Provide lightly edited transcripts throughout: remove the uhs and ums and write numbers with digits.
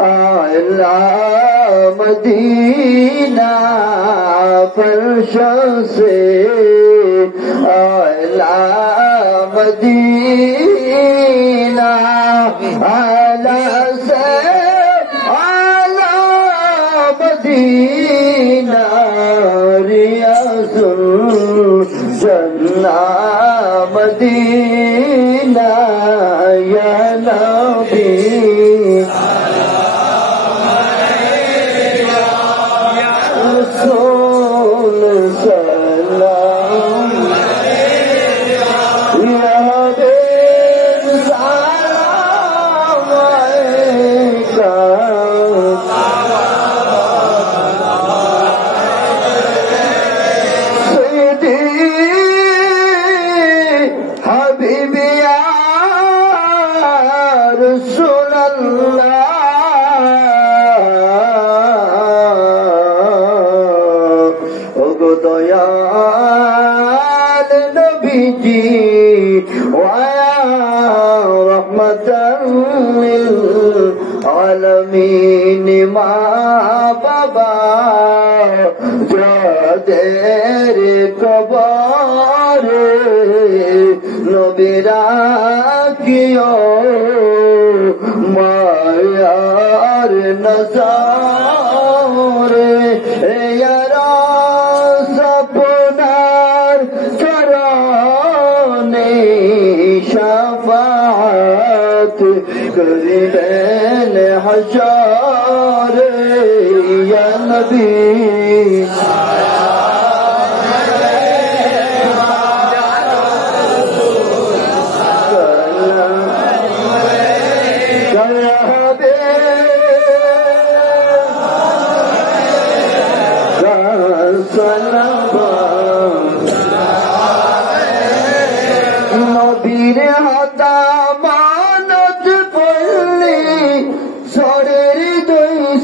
आला मदीना फर्शों से आला मदीना आला से आला मदीना रियाजुल जन्ना मदीना या नबी रसूल सलाम या हबीब सलाम अलैका सय्यदी हबीबी या रसूल अल्लाह दयाल नबीजी वाया रहमतन लिल आलमीन माँ बाबा जादेर कबारे नबीरा कियो मायार नजारे यारा शफाअत करबैन हशार या नबी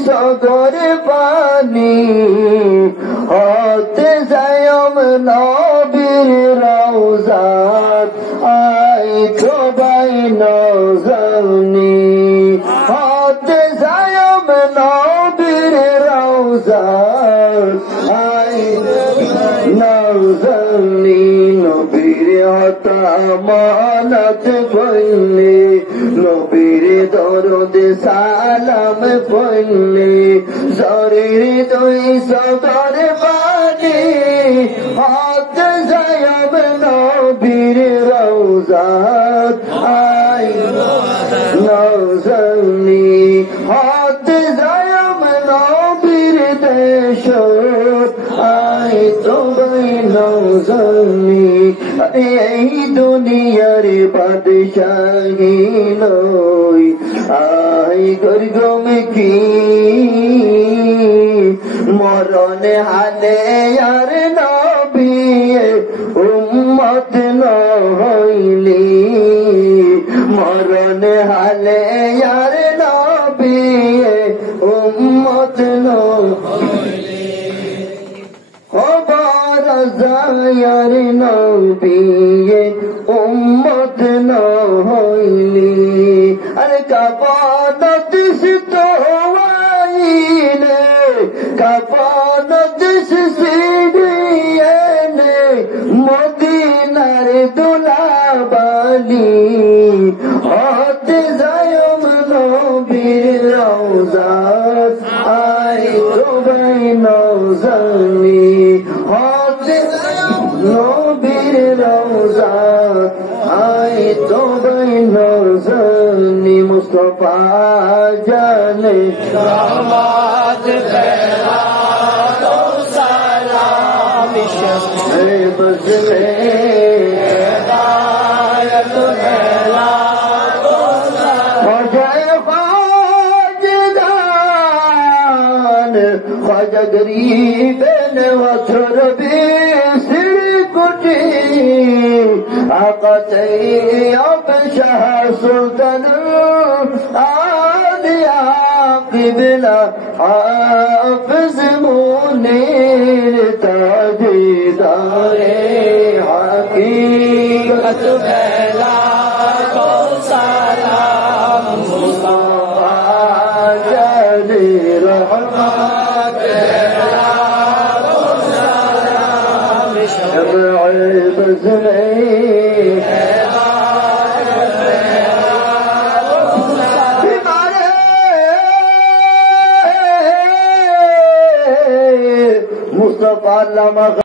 সাগরে পানি হতে যায়ম নবীর রওজাত আই সবাই নজরনি হতে যায়ম নবীর রওজাত আই নজরনি নবীর হতা আমানত বললে নবীর দরদ সালাম পড়লে জরির দুই সদর পানি হাত যায়ব নবীর রওজাত আই নজরনি হাত যায়ব নবীর দেশ আই তবাই নজরনি এই দুনিয়ার বাদশাহী নই আই গর্গম কি মরণ হালে আর নবী উম্মত নহইলি মরণ হালে আর নবী উম্মত নহইলি খবর যায়ার নবী উম্মত নহইলি আরে কাফনত তো আইলে কাফনত সিদিয়েনে মদিনার দুলাবালি হতে যায়ম নবীর রওজাত আই তোবাই নজরনি হতে নবীর রওজাত আই তোবাই নজরনি মুস্তাফা জানে সালাত ফেরা তো সালাম হে বসলে দায়ত মেলা তো সালাম খাজদান খাজা গরিবেন ওথর বিসির কুটি আকাতে আব শাহ সুলতান আলিয়া কিবলা হাফিজ মুনির তাজদারে হাকিকত বেলা को सलाम मुस्तफा मुस्तफा